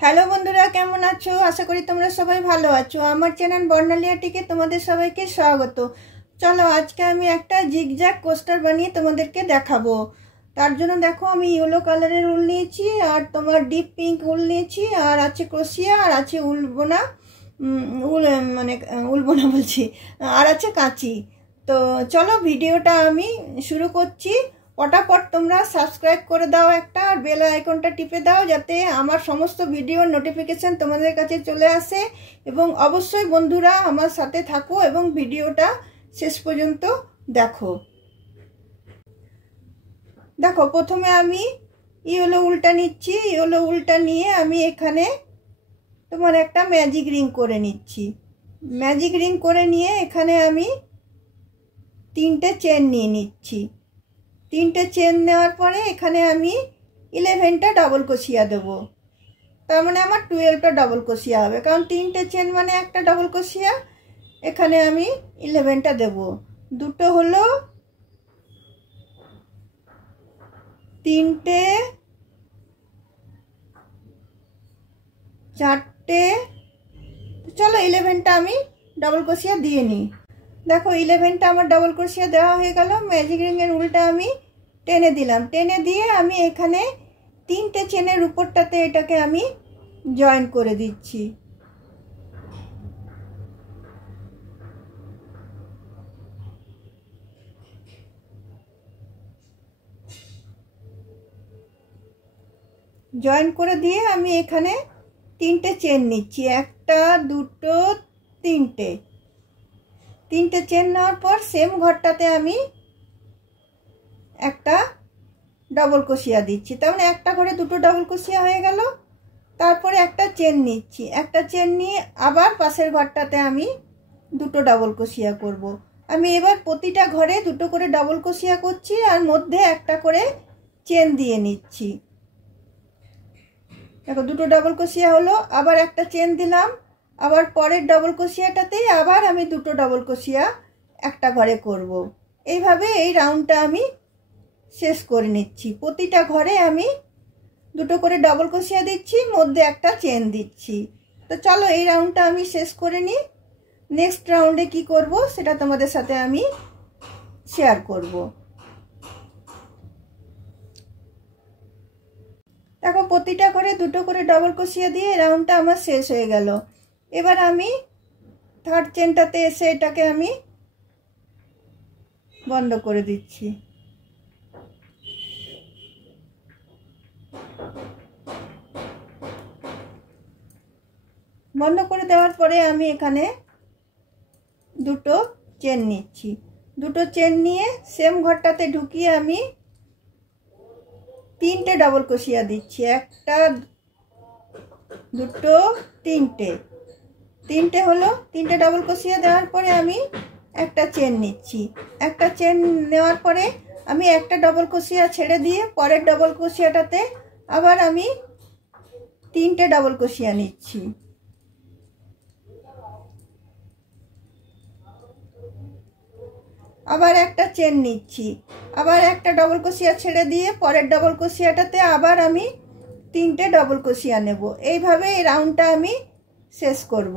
Hello বন্ধুরা, কেমন আছো? আশা করি তোমরা সবাই ভালো আছো। আমার চ্যানেল বর্ণালিয়াটিকে তোমাদের সবাইকে স্বাগত। চলো, আজকে আমি একটা জিগজ্যাগ কোস্টার বানিয়ে তোমাদেরকে দেখাবো। তার জন্য দেখো, আমি ইয়েলো কালারের উল নিয়েছি, আর তোমার ডিপ পিঙ্ক উল নিয়েছি, আর আছে ক্রোশিয়া, আর আছে উলবোনা, উল মানে উলবোনা বলছি, আর আছে কাঁচি। তো চলো, ভিডিওটা আমি শুরু করছি। পটাপট তোমরা সাবস্ক্রাইব করে দাও একটা, আর বেল আইকনটা টিপে দাও, যাতে আমার সমস্ত ভিডিওর নোটিফিকেশন তোমাদের কাছে চলে আসে। এবং অবশ্যই বন্ধুরা আমার সাথে থাকো এবং ভিডিওটা শেষ পর্যন্ত দেখো। দেখো, প্রথমে আমি ইয়েলো উলটা নিচ্ছি। ইয়েলো উলটা নিয়ে আমি এখানে তোমার একটা ম্যাজিক রিং করে নিচ্ছি। ম্যাজিক রিং করে নিয়ে এখানে আমি 3টে চেন নিয়ে নিচ্ছি। 3টে চেন নেওয়ার পরে এখানে আমি 11টা ডাবল ক্রোশিয়া দেবো। তার মানে আমার 12টা ডাবল ক্রোশিয়া হবে, কারণ 3টে চেন মানে একটা ডাবল ক্রোশিয়া। এখানে আমি 11টা দেব। দুটো হলো, 3টে, 4টে। চলো, 11টা আমি ডাবল ক্রোশিয়া দিয়ে নিই। দেখো, 11টা আমার ডাবল ক্রোশিয়া দেওয়া হয়ে গেল। ম্যাজিক রিংয়ের উলটা আমি টেনে দিলাম। টেনে দিয়ে আমি এখানে 3টে চেনের উপরটাতে এটাকে আমি জয়েন করে দিচ্ছি। জয়েন করে দিয়ে আমি এখানে 3টে চেন নিচ্ছি। 1টা, 2টো, 3টে। 3টে চেন নেওয়ার পর সেম ঘরটাতে আমি একটা ডাবল ক্রোশিয়া দিচ্ছি। তার মানে একটা করে দুটো ডাবল ক্রোশিয়া হয়ে গেল। তারপরে একটা চেন নিচ্ছি। একটা চেন নিয়ে আবার পাশের ঘরটাতে আমি দুটো ডাবল ক্রোশিয়া করব। আমি এবার প্রতিটা ঘরে দুটো করে ডাবল ক্রোশিয়া করছি, আর মধ্যে একটা করে চেন দিয়ে নিচ্ছি। দেখো, দুটো ডাবল ক্রোশিয়া হলো। আবার একটা চেন দিলাম। আবার পরের ডাবল ক্রোশিয়াটাতেই আবার আমি দুটো ডাবল ক্রোশিয়া একটা ঘরে করব। এইভাবে এই রাউন্ডটা আমি শেষ করে নিচ্ছি। প্রতিটা ঘরে আমি দুটো করে ডাবল ক্রোশিয়া দিচ্ছি, মধ্যে একটা চেন দিচ্ছি। তো চলো, এই রাউন্ডটা আমি শেষ করে নিই। নেক্সট রাউন্ডে কি করব সেটা তোমাদের সাথে আমি শেয়ার করব। দেখো, প্রতিটা করে দুটো করে ডাবল ক্রোশিয়া দিয়ে রাউন্ডটা আমার শেষ হয়ে গেল। এবার আমি থার্ড চেনটাতে এসে এটাকে আমি বন্ধ করে দিচ্ছি। বন্ধ করে দেওয়ার পরে আমি এখানে দুটো চেন নিচ্ছি। দুটো চেন নিয়ে সেম ঘরটাতে ঢুকিয়ে আমি 3টে ডাবল ক্রোশিয়া দিচ্ছি। 1টা, 2টো, 3টে। 3টে হলো। 3টে ডাবল ক্রোশিয়া দেওয়ার পরে আমি একটা চেন নিচ্ছি। একটা চেন নেওয়ার পরে আমি একটা ডাবল ক্রোশিয়া ছেড়ে দিয়ে পরের ডাবল ক্রোশিয়াটাতে আবার আমি 3টে ডাবল ক্রোশিয়া নিচ্ছি। আবার একটা চেন নিচ্ছি। আবার একটা ডাবল ক্রোশিয়া ছেড়ে দিয়ে পরের ডাবল ক্রোশিয়াটাতে আবার আমি 3টে ডাবল ক্রোশিয়া নেব। এইভাবে এই রাউন্ডটা আমি শেষ করব।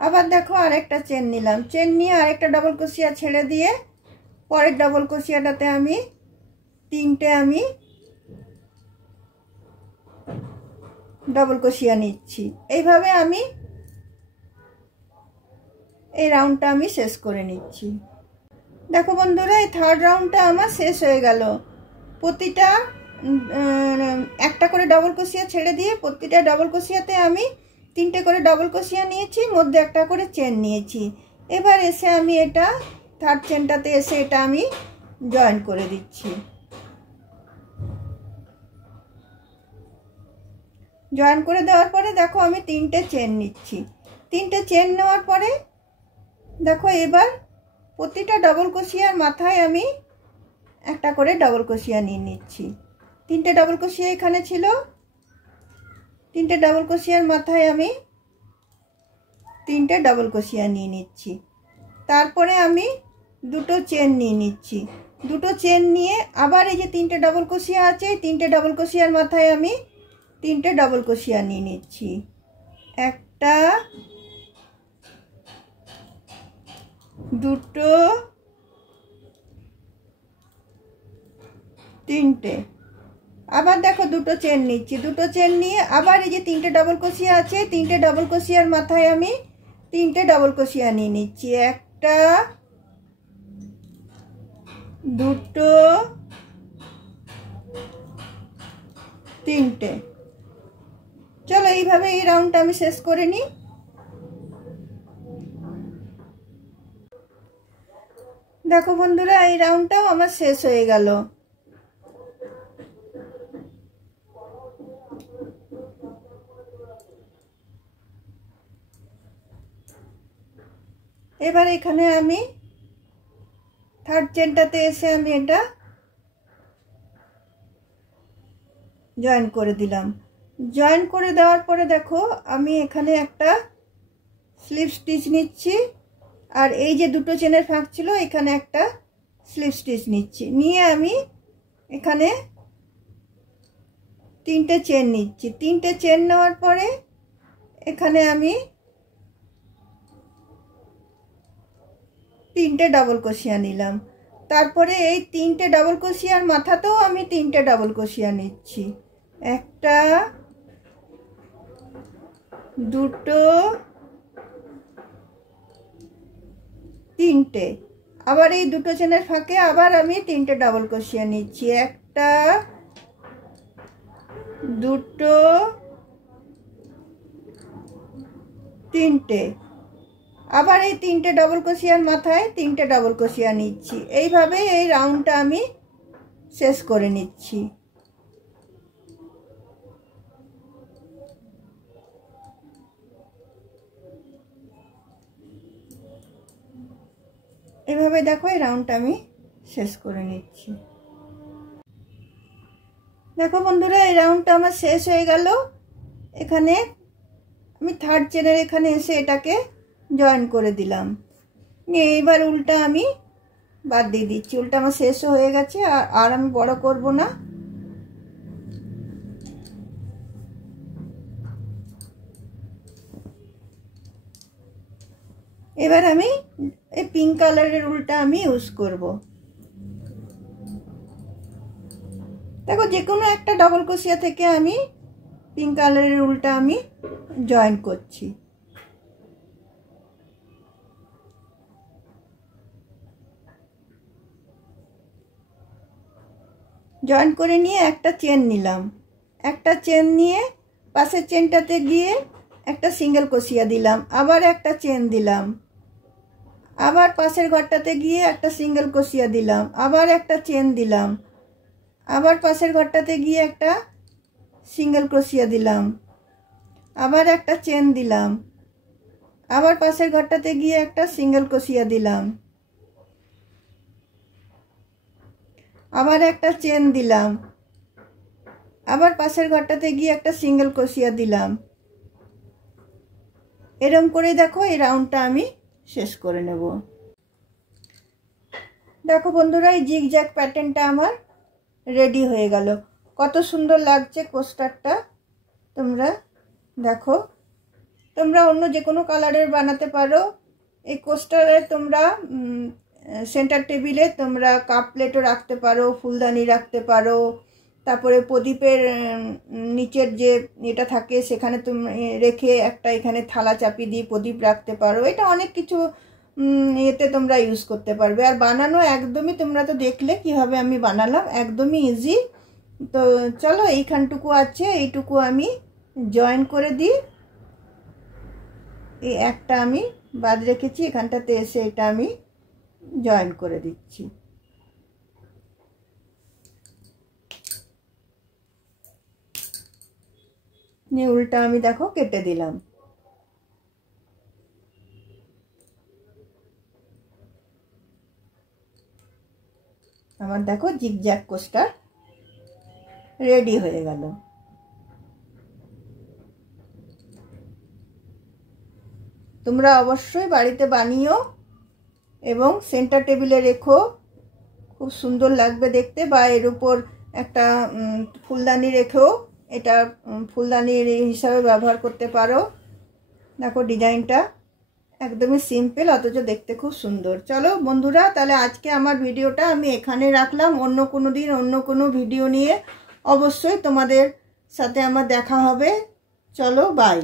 আবার দেখো, আরেকটা চেন নিলাম। চেন নিয়ে আরেকটা ডাবল ক্রোশিয়া ছেড়ে দিয়ে পরের ডাবল ক্রোশিয়াটাতে আমি 3টে আমি ডাবল ক্রোশিয়া নিচ্ছি। এইভাবে আমি এই রাউন্ডটা আমি শেষ করে নিচ্ছি। দেখো বন্ধুরা, এই থার্ড রাউন্ডটা আমার শেষ হয়ে গেল। প্রতিটা একটা করে ডাবল ক্রোশিয়া ছেড়ে দিয়ে প্রতিটা ডাবল ক্রোশিয়াতে আমি 3টে করে ডাবল ক্রোশিয়া নিয়েছি, মধ্যে একটা করে চেন নিয়েছি। এবার এসে আমি এটা থার্ড চেনটাতে এসে এটা আমি জয়েন করে দিচ্ছি। জয়েন করে দেওয়ার পরে দেখো, আমি 3টে চেন নিচ্ছি। 3টে চেন নেওয়ার পরে দেখো, এবার প্রতিটা ডাবল ক্রোশিয়ার মাথায় আমি একটা করে ডাবল ক্রোশিয়া নিয়ে নিচ্ছি। 3টে ডাবল ক্রোশিয়া এখানে ছিল। 3টে ডাবল ক্রোশিয়ার মাথায় আমি তিনটে ডবল ক্রোশিয়া নিয়ে নিচ্ছি। তারপরে আমি দুটো চেন নিয়ে নিচ্ছি। দুটো চেন নিয়ে আবার এই যে তিনটে ডবল ক্রোশিয়া আছে, তিনটে ডবল ক্রোশিয়ার মাথায় আমি তিনটে ডবল ক্রোশিয়া নিয়ে নিচ্ছি। একটা, দুটো, তিনটে। আবার দেখো দুটো চেন নিচ্ছি। দুটো চেন নিয়ে আবার এই যে তিনটে ডবল ক্রোশিয়া আছে, তিনটে ডবল ক্রোশিয়ার মাথায় আমি তিনটে ডবল ক্রোশিয়া নিয়ে নিচ্ছি। একটা, দুটো, তিনটে। চলো এইভাবে এই রাউন্ডটা আমি শেষ করে নিই। দেখো বন্ধুরা, এই রাউন্ডটাও আমার শেষ হয়ে গেল। এবার এখানে আমি থার্ড চেনটাতে এসে আমি এটা জয়েন করে দিলাম। জয়েন করে দেওয়ার পরে দেখো আমি এখানে একটা স্লিপ স্টিচ নিচ্ছি, আর এই যে দুটো চেনের ফাঁক ছিল এখানে একটা স্লিপ স্টিচ নিচ্ছি। নিয়ে আমি এখানে তিনটে চেন নিচ্ছি। তিনটে চেন নেওয়ার পরে এখানে আমি তিনটে ডবল ক্রোশিয়া নিলাম। তারপরে এই তিনটে ডবল ক্রোশিয়ার মাথাতেও আমি তিনটে ডবল ক্রোশিয়া নিচ্ছি। একটা, দুটো, তিনটে। আবার এই দুটো চেনের ফাঁকে আবার আমি তিনটে ডবল ক্রোশিয়া নিচ্ছি। একটা, দুটো, তিনটে। আবার এই তিনটে ডবল ক্রোশিয়ার মাথায় তিনটে ডবল ক্রোশিয়া নিচ্ছি। এইভাবে এই রাউন্ডটা আমি শেষ করে নিচ্ছি। এভাবে দেখো এই রাউন্ডটা আমি শেষ করে নিচ্ছি। দেখো বন্ধুরা, এই রাউন্ডটা আমার শেষ হয়ে গেল। এখানে আমি থার্ড চেনের এখানে এসে এটাকে জয়েন করে দিলাম। এইবার উল্টা আমি বাদ দিয়ে দিচ্ছি। উল্টা আমার শেষ হয়ে গেছে, আর আমি বড় করব না। এবার আমি এই পিঙ্ক কালারের উল্টা আমি ইউজ করব। দেখো যে কোনো একটা ডবল ক্রোশিয়া থেকে আমি পিঙ্ক কালারের উল্টা আমি জয়েন করছি। জয়েন করে নিয়ে একটা চেন নিলাম। একটা চেন নিয়ে পাশের চেনটাতে গিয়ে একটা সিঙ্গেল ক্রোশিয়া দিলাম। আবার একটা চেন দিলাম। আবার পাশের ঘরটাতে গিয়ে একটা সিঙ্গেল ক্রোশিয়া দিলাম। আবার একটা চেন দিলাম। আবার পাশের ঘরটাতে গিয়ে একটা সিঙ্গেল ক্রোশিয়া দিলাম। আবার একটা চেন দিলাম। আবার পাশের ঘরটাতে গিয়ে একটা সিঙ্গেল ক্রোশিয়া দিলাম। আবার একটা চেন দিলাম। আবার পাশের ঘরটাতে গিয়ে একটা সিঙ্গেল ক্রোশিয়া দিলাম। এরকম করে দেখো এই রাউন্ডটা আমি শেষ করে নেব। দেখো বন্ধুরা, এই জিগজ্যাগ প্যাটার্নটা আমার রেডি হয়ে গেল। কত সুন্দর লাগছে কোস্টারটা। তোমরা দেখো, তোমরা অন্য যে কোনো কালারের বানাতে পারো। এই কোস্টারে তোমরা সেন্টার টেবিলে তোমরা কাপ প্লেটও রাখতে পারো, ফুলদানি রাখতে পারো। তারপরে প্রদীপের নিচের যে এটা থাকে সেখানে তুমি রেখে একটা এখানে থালা চাপি দিয়ে প্রদীপ রাখতে পারো। এটা অনেক কিছু এতে তোমরা ইউজ করতে পারবে। আর বানানো একদমই, তোমরা তো দেখলে কিভাবে আমি বানালাম, একদমই ইজি। তো চলো, এইখানটুকু আছে, এইটুকু আমি জয়েন করে দিই। এই একটা আমি বাদ রেখেছি, এখানটাতে এসে এটা আমি জয়েন করে দিচ্ছি। নিয়ে উল্টা আমি দেখো কেটে দিলাম। আমার দেখো জিগজ্যাগ কোস্টার রেডি হয়ে গেল। দেখো তোমরা অবশ্যই বাড়িতে বানিও এবং সেন্টার টেবিলে রেখো, খুব সুন্দর লাগবে দেখতে। বা এর উপর একটা ফুলদানি রেখেও এটা ফুলদানির হিসাবে ব্যবহার করতে পারো। দেখো ডিজাইনটা একদমই সিম্পল অথচ দেখতে খুব সুন্দর। চলো বন্ধুরা, তাহলে আজকে আমার ভিডিওটা আমি এখানে রাখলাম। অন্য কোনো দিন অন্য কোনো ভিডিও নিয়ে অবশ্যই তোমাদের সাথে আমার দেখা হবে। চলো বাই।